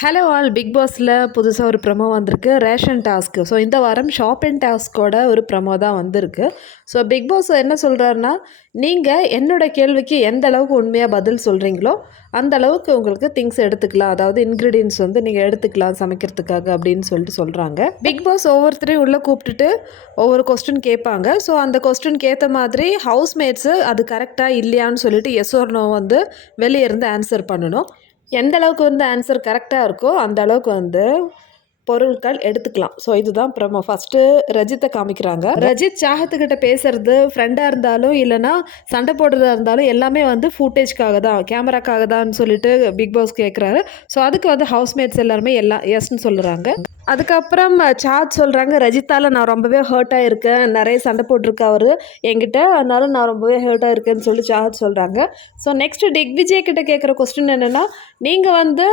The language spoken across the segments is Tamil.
ஹலோ ஆல், பிக் பாஸில் புதுசாக ஒரு ப்ரமோ வந்திருக்கு, ரேஷன் டாஸ்க்கு. ஸோ இந்த வாரம் ஷாப்பிங் டாஸ்க்கோட ஒரு ப்ரமோ தான் வந்திருக்கு. ஸோ பிக் பாஸ் என்ன சொல்கிறாருன்னா, நீங்கள் என்னோடய கேள்விக்கு எந்த அளவுக்கு உண்மையாக பதில் சொல்கிறீங்களோ அந்த அளவுக்கு உங்களுக்கு திங்ஸ் எடுத்துக்கலாம், அதாவது இன்க்ரீடியன்ஸ் வந்து நீங்கள் எடுத்துக்கலாம் சமைக்கிறதுக்காக அப்படின்னு சொல்கிறாங்க. பிக் பாஸ் ஒவ்வொருத்தரையும் உள்ளே கூப்பிட்டுட்டு ஒவ்வொரு கொஸ்டின் கேட்பாங்க. ஸோ அந்த கொஸ்டினுக்கு ஏற்ற மாதிரி ஹவுஸ்மேட்ஸு அது கரெக்டாக இல்லையான்னு சொல்லிட்டு எஸ் ஆர் நோ வந்து வெளியே இருந்து ஆன்சர் பண்ணணும். எந்த அளவுக்கு வந்து ஆன்சர் கரெக்டாக இருக்கோ அந்த அளவுக்கு வந்து பொருட்கள் எடுத்துக்கலாம். ஸோ இதுதான் ப்ரமோ. ஃபஸ்ட்டு ரஜித்தை காமிக்கிறாங்க. ரஜித் சாகத்துக்கிட்ட பேசுறது ஃப்ரெண்டாக இருந்தாலும் இல்லைனா சண்டை போடுறதா இருந்தாலும் எல்லாமே வந்து ஃபுட்டேஜ்க்காக தான், கேமராக்காக தான் சொல்லிட்டு பிக் பாஸ் கேட்குறாரு. ஸோ அதுக்கு வந்து ஹவுஸ்மேட்ஸ் எல்லாருமே எல்லாம் எஸ்ன்னு சொல்கிறாங்க. அதுக்கப்புறம் சாட் சொல்கிறாங்க, ரஜித்தால் நான் ரொம்பவே ஹர்ட் ஆகிருக்கேன், நிறைய சண்டை போட்டிருக்க அவர் என்கிட்ட, அதனால நான் ரொம்பவே ஹர்ட் ஆகிருக்கேன்னு சொல்லி சாட் சொல்கிறாங்க. ஸோ நெக்ஸ்ட்டு திக்விஜய் கிட்ட கேட்குற கொஸ்டின் என்னென்னா, நீங்கள் வந்து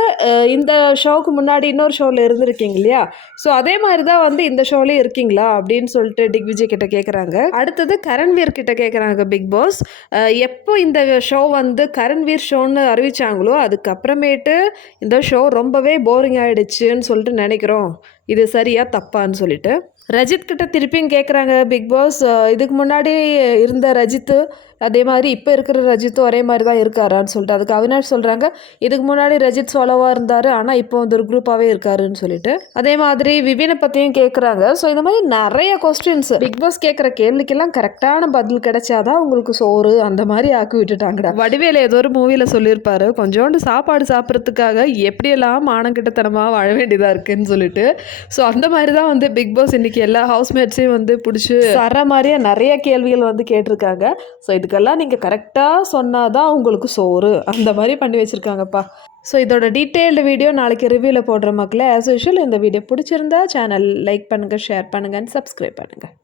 இந்த ஷோவுக்கு முன்னாடி இன்னொரு ஷோவில் இருந்திருக்கீங்க இல்லையா, ஸோ அதே மாதிரி தான் வந்து இந்த ஷோலேயும் இருக்கீங்களா அப்படின்னு சொல்லிட்டு திக்விஜய் கிட்ட கேட்குறாங்க. அடுத்தது கரண்வீர் கிட்ட கேட்குறாங்க பிக் பாஸ், எப்போ இந்த ஷோ வந்து கரண்வீர் ஷோன்னு அறிவிச்சாங்களோ அதுக்கப்புறமேட்டு இந்த ஷோ ரொம்பவே போரிங் ஆகிடுச்சுன்னு சொல்லிட்டு நினைக்கிறோம், இது சரியா தப்பான்னு சொல்லிட்டு ரஜித் கிட்ட திருப்பியும் கேட்குறாங்க பிக் பாஸ், இதுக்கு முன்னாடி இருந்த ரஜித்து அதே மாதிரி இப்போ இருக்கிற ரஜித்தும் ஒரே மாதிரி தான் இருக்காரான்னு சொல்லிட்டு. அதுக்கு அவினாஷ் சொல்கிறாங்க, இதுக்கு முன்னாடி ரஜித் சோலோவாக இருந்தார், ஆனால் இப்போ வந்து ஒரு குரூப்பாகவே இருக்காருன்னு சொல்லிட்டு. அதே மாதிரி விபினை பற்றியும் கேட்குறாங்க. ஸோ இந்த மாதிரி நிறைய கொஸ்டின்ஸ் பிக் பாஸ் கேட்குற கேள்விக்கெல்லாம் கரெக்டான பதில் கிடைச்சாதான் உங்களுக்கு சோறு அந்த மாதிரி ஆக்கி விட்டுட்டாங்கடா. வடிவேல் ஏதோ ஒரு மூவியில் சொல்லியிருப்பாரு, கொஞ்சோண்டு சாப்பாடு சாப்பிட்றதுக்காக எப்படியெல்லாம் மானங்கிட்டத்தனமாக வாழ வேண்டியதாக இருக்குன்னு சொல்லிட்டு. ஸோ அந்த மாதிரி தான் வந்து பிக் பாஸ் இன்னைக்கு எல்லா ஹவுஸ்மேட்ஸையும் வந்து பிடிச்சி தர மாதிரியே நிறைய கேள்விகள் வந்து கேட்டிருக்காங்க. ஸோ இதுக்கெல்லாம் நீங்கள் கரெக்டாக சொன்னால் தான் உங்களுக்கு சோறு அந்த மாதிரி பண்ணி வச்சுருக்காங்கப்பா. ஸோ இதோட டீட்டெயில்டு வீடியோ நாளைக்கு ரிவ்யூவில் போடுற மக்களே. ஆஸ் யூஷுவல் இந்த வீடியோ பிடிச்சிருந்தா சேனல் லைக் பண்ணுங்கள், ஷேர் பண்ணுங்கள், சப்ஸ்கிரைப் பண்ணுங்கள்.